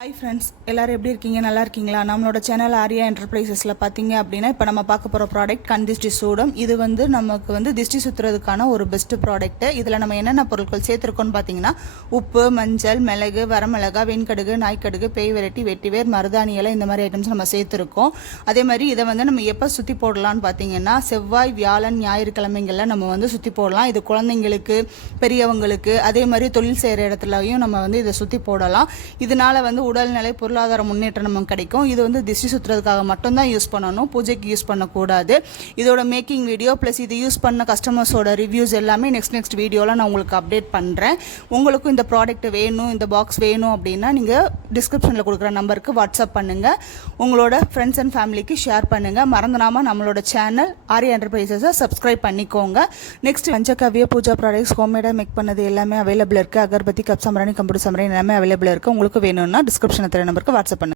Hi friends எல்லோரும் எப்படி இருக்கீங்க? நல்லா இருக்கீங்களா? நம்மளோட சேனல் ஆரியா என்டர்பிரைசஸில் பார்த்தீங்க அப்படின்னா இப்போ நம்ம பார்க்க போகிற ப்ராடக்ட் கண் திஷ்டி சூடம் இது வந்து நமக்கு வந்து திஷ்டி சுற்றுறதுக்கான ஒரு பெஸ்ட்டு ப்ராடக்ட்டு இதில் நம்ம என்னென்ன பொருட்கள் சேர்த்துருக்கோன்னு பார்த்தீங்கன்னா உப்பு மஞ்சள் மிளகு வரமிளகா வெண்கடுகு நாய்க்கடுகு பேய் வெரைட்டி வெட்டிவேர் மருதாணி இலை இந்த மாதிரி ஐட்டம்ஸ் நம்ம சேர்த்துருக்கோம். அதே மாதிரி இதை வந்து நம்ம எப்போ சுற்றி போடலான்னு பார்த்தீங்கன்னா செவ்வாய் வியாழன் ஞாயிற்றுக்கிழமைகளில் நம்ம வந்து சுற்றி போடலாம். இது குழந்தைங்களுக்கு பெரியவங்களுக்கு அதே மாதிரி தொழில் செய்கிற இடத்துலையும் நம்ம வந்து இதை சுற்றி போடலாம். இதனால் வந்து உடல்நிலை பொருளாதார முன்னேற்றம் நமக்கு கிடைக்கும். இது வந்து திஷ்டி சுற்றுறதுக்காக மட்டும்தான் யூஸ் பண்ணணும். பூஜைக்கு யூஸ் பண்ணக்கூடாது. இதோட மேக்கிங் வீடியோ ப்ளஸ் இது யூஸ் பண்ண கஸ்டமர்ஸோட ரிவ்யூஸ் எல்லாமே நெக்ஸ்ட் நெக்ஸ்ட் வீடியோவில் நான் உங்களுக்கு அப்டேட் பண்ணுறேன் உங்களுக்கும் இந்த ப்ராடக்ட் வேணும் இந்த பாக்ஸ் வேணும் அப்படின்னா நீங்கள் டிஸ்கிரிப்ஷனில் கொடுக்குற நம்பருக்கு வாட்ஸ்அப் பண்ணுங்கள் உங்களோட ஃப்ரெண்ட்ஸ் அண்ட் ஃபேமிலிக்கு ஷேர் பண்ணுங்கள் மறந்துடாமல் நம்மளோட சேனல் ஆரி என்டர்பிரைசஸை சப்ஸ்கிரைப் பண்ணிக்கோங்க. நெக்ஸ்ட் பஞ்சகவ்ய பூஜா ப்ராடக்ட்ஸ் ஹோம்மேடாக மேக் பண்ணது எல்லாமே அவைலபிள் இருக்குது அகர்பத்தி கப் சமரணி கம்ப்யூட்டர் சமரணி எல்லாமே அவைலபிள் இருக்குது உங்களுக்கு வேணும்னா டிஸ்கிரிப்ஷனில் தர நம்பருக்கு வாட்ஸ்அப் பண்ணுங்கள்